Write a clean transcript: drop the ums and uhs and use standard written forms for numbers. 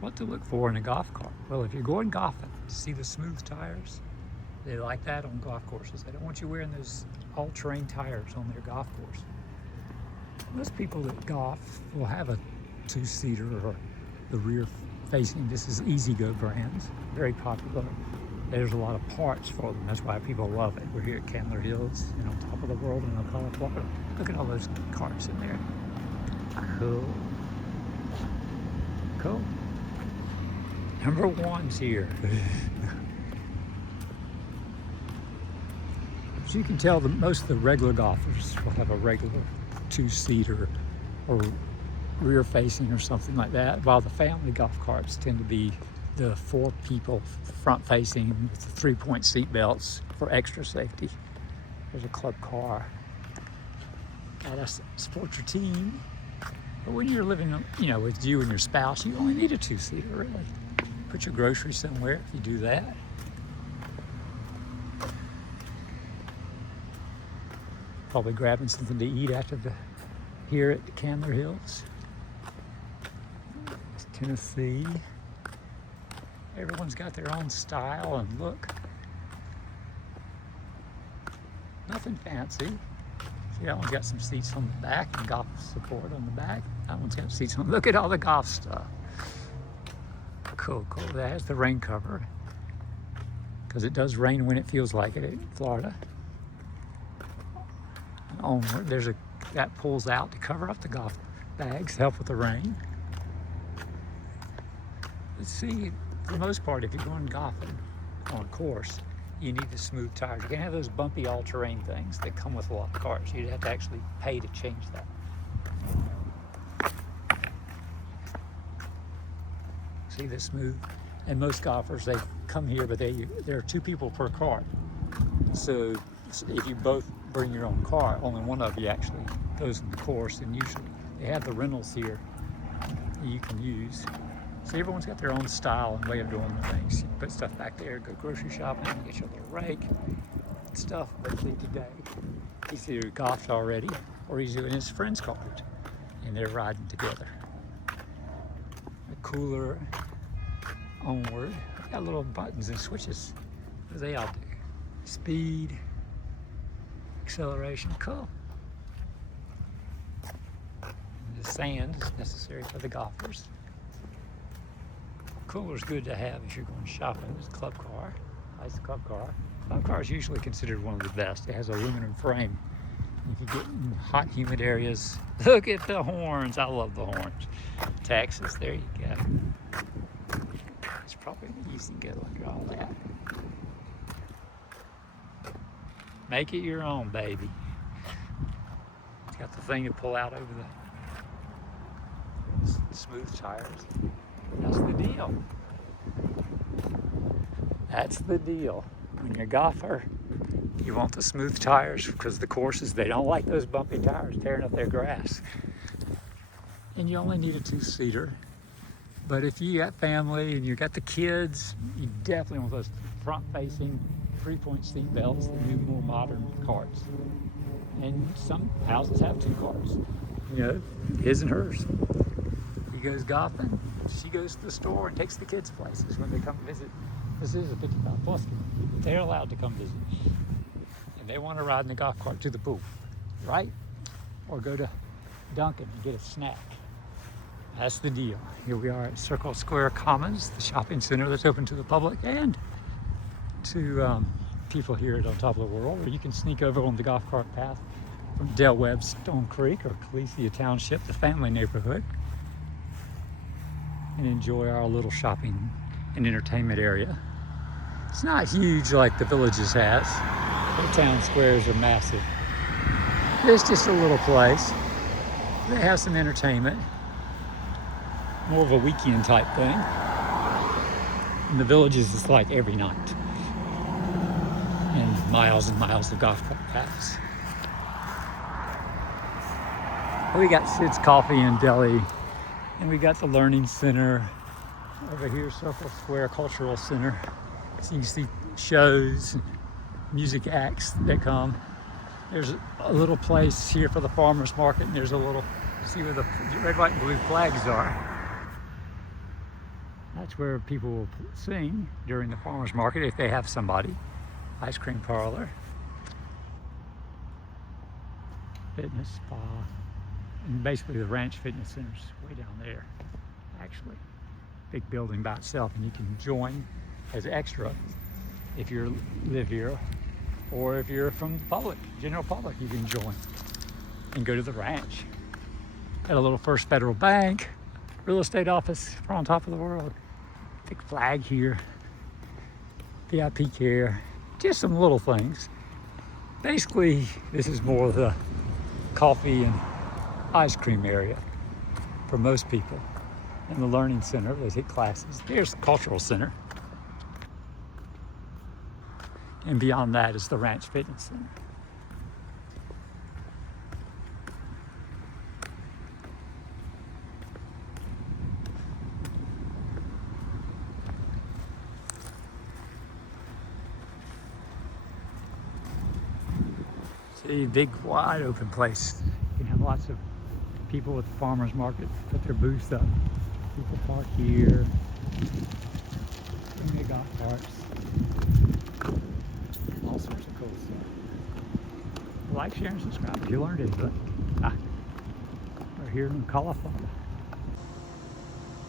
What to look for in a golf cart? Well, if you're going golfing, see the smooth tires? They like that on golf courses. They don't want you wearing those all-terrain tires on their golf course. Most people that golf will have a two-seater or the rear facing. This is Easy Go brands, very popular. There's a lot of parts for them. That's why people love it. We're here at Candler Hills and on top of the world in Ocala, Florida. Look at all those carts in there. Cool. Cool. Number one's here. As you can tell, most of the regular golfers will have a regular two-seater or rear-facing or something like that, while the family golf carts tend to be the 4 people front-facing with the 3-point seat belts for extra safety. There's a club car. Gotta support your team. But when you're living, with you and your spouse, you only need a two-seater, really. Put your groceries somewhere if you do that. Probably grabbing something to eat after here at Candler Hills. It's Tennessee. Everyone's got their own style and look. Nothing fancy. See, that one's got some seats on the back and golf support on the back. That one's got seats on. Look at all the golf stuff. Cool, cool. That has the rain cover because it does rain when it feels like it in Florida. And onward, that pulls out to cover up the golf bags, help with the rain. Let's see, for the most part, if you're going golfing on a course, you need the smooth tires. You can't have those bumpy all-terrain things that come with a lot of cars. You'd have to actually pay to change that. See the smooth? And most golfers, they come here, but there are 2 people per cart. So if you both bring your own car, only one of you actually goes on the course, and usually they have the rentals here that you can use. So everyone's got their own style and way of doing the things. You put stuff back there, go grocery shopping, you get your little rake and stuff. But see, today, he's either golfed already or he's doing his friend's cart, and they're riding together. A cooler onward. Got little buttons and switches. What do they all do? Speed, acceleration, cool. The sand is necessary for the golfers. Cooler's good to have if you're going shopping. It's a club car. Nice club car. Club car is usually considered one of the best. It has an aluminum frame. If you get in hot, humid areas, look at the horns. I love the horns. Texas, there you go. It's probably an easy go under all that. Make it your own, baby. It's got the thing to pull out over the smooth tires. That's the deal. That's the deal. When you're a golfer, you want the smooth tires because the courses, they don't like those bumpy tires tearing up their grass. And you only need a two-seater. But if you got family and you got the kids, you definitely want those front-facing 3-point seat belts, the new, more modern carts. And some houses have 2 carts, his and hers. He goes golfing, she goes to the store and takes the kids places when they come visit. This is a 55 plus community. They're allowed to come visit. And they want to ride in the golf cart to the pool, right? Or go to Dunkin' and get a snack. That's the deal. Here we are at Circle Square Commons, the shopping center that's open to the public and to people here at On Top of the World, or you can sneak over on the golf cart path from Webb Stone Creek or Calesa Township, the family neighborhood, and enjoy our little shopping and entertainment area. It's not huge like the Villages has. The town squares are massive. It's just a little place. They have some entertainment, more of a weekend type thing. In the Villages, it's like every night. And miles of golf cart paths. We got Sid's Coffee and Deli, and we got the Learning Center over here, Circle Square Cultural Center. So you can see shows, music acts that come. There's a little place here for the farmers market, and there's a little, see where the red, white, and blue flags are. That's where people will sing during the farmer's market if they have somebody. Ice cream parlor. Fitness spa. And basically the Ranch Fitness Center's way down there, actually. Big building by itself, and you can join as extra if you live here, or if you're from the public, general public, you can join and go to the ranch. Got a little First Federal Bank, real estate office, we're on top of the world. Big flag here, VIP care, just some little things. Basically, this is more of the coffee and ice cream area for most people. And the Learning Center, they take classes. There's the Cultural Center. And beyond that is the Ranch Fitness Center. See, big wide open place. You can have lots of people at the farmer's market put their booths up. People park here. Bring their golf carts. All sorts of cool stuff. Like, share, and subscribe if you learned anything. We're here in Ocala, Florida.